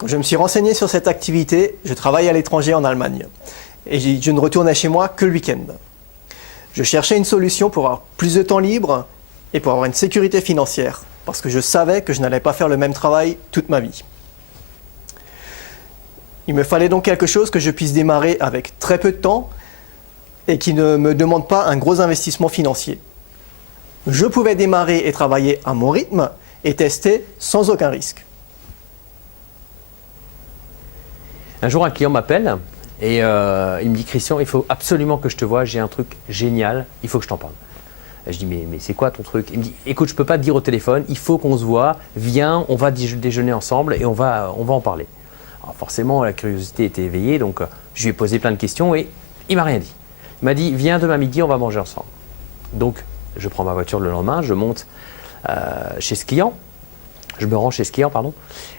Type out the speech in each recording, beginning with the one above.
Quand je me suis renseigné sur cette activité, je travaille à l'étranger en Allemagne et je ne retournais chez moi que le week-end. Je cherchais une solution pour avoir plus de temps libre et pour avoir une sécurité financière, parce que je savais que je n'allais pas faire le même travail toute ma vie. Il me fallait donc quelque chose que je puisse démarrer avec très peu de temps et qui ne me demande pas un gros investissement financier. Je pouvais démarrer et travailler à mon rythme et tester sans aucun risque. Un jour, un client m'appelle et il me dit « Christian, il faut absolument que je te voie, j'ai un truc génial, il faut que je t'en parle. » Je dis « Mais c'est quoi ton truc ?» Il me dit « Écoute, je ne peux pas te dire au téléphone, il faut qu'on se voit, viens, on va déjeuner ensemble et on va en parler. » Alors forcément, la curiosité était éveillée, donc je lui ai posé plein de questions et il m'a rien dit. Il m'a dit « Viens demain midi, on va manger ensemble. » Donc, je prends ma voiture le lendemain, je monte chez ce client. Je me rends chez ce client, pardon.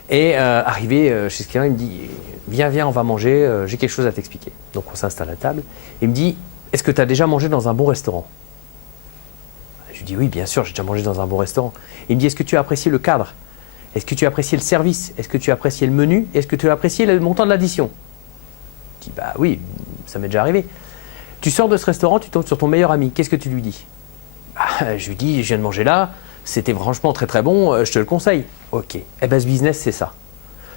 Et arrivé chez ce client, il me dit « Viens, on va manger, j'ai quelque chose à t'expliquer. » Donc on s'installe à table. Il me dit « Est-ce que tu as déjà mangé dans un bon restaurant ?» Je lui dis « Oui, bien sûr, j'ai déjà mangé dans un bon restaurant. » Il me dit « Est-ce que tu as apprécié le cadre? Est-ce que tu as apprécié le service? Est-ce que tu as apprécié le menu? Est-ce que tu as apprécié le montant de l'addition ?» Je dis « Bah oui, ça m'est déjà arrivé. » Tu sors de ce restaurant, tu tombes sur ton meilleur ami. Qu'est-ce que tu lui dis? Je lui dis « Je viens de manger là. C'était franchement très très bon, je te le conseille. » Ok. Eh bien, ce business, c'est ça.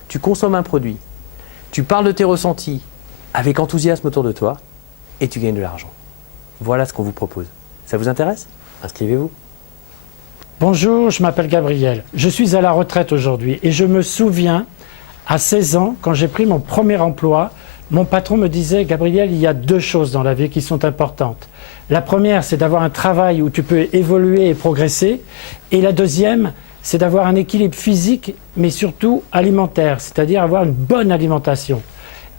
Tu consommes un produit, tu parles de tes ressentis avec enthousiasme autour de toi et tu gagnes de l'argent. Voilà ce qu'on vous propose. Ça vous intéresse? Inscrivez-vous. Bonjour, je m'appelle Gabriel. Je suis à la retraite aujourd'hui et je me souviens, à 16 ans, quand j'ai pris mon premier emploi, mon patron me disait « Gabriel, il y a deux choses dans la vie qui sont importantes. La première, c'est d'avoir un travail où tu peux évoluer et progresser. Et la deuxième, c'est d'avoir un équilibre physique, mais surtout alimentaire, c'est-à-dire avoir une bonne alimentation.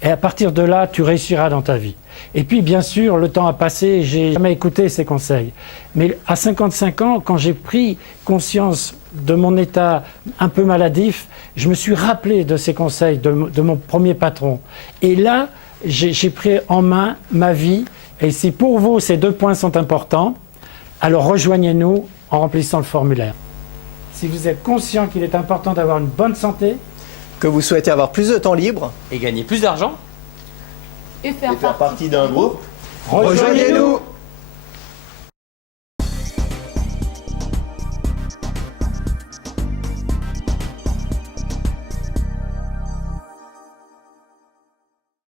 Et à partir de là, tu réussiras dans ta vie. » Et puis, bien sûr, le temps a passé, j'ai jamais écouté ces conseils. Mais à 55 ans, quand j'ai pris conscience de mon état un peu maladif, je me suis rappelé de ces conseils de mon premier patron. Et là, j'ai pris en main ma vie. Et si pour vous, ces deux points sont importants, alors rejoignez-nous en remplissant le formulaire. Si vous êtes conscient qu'il est important d'avoir une bonne santé, Que vous souhaitez avoir plus de temps libre Et gagner plus d'argent? Et faire et faire partie d'un groupe, rejoignez-nous.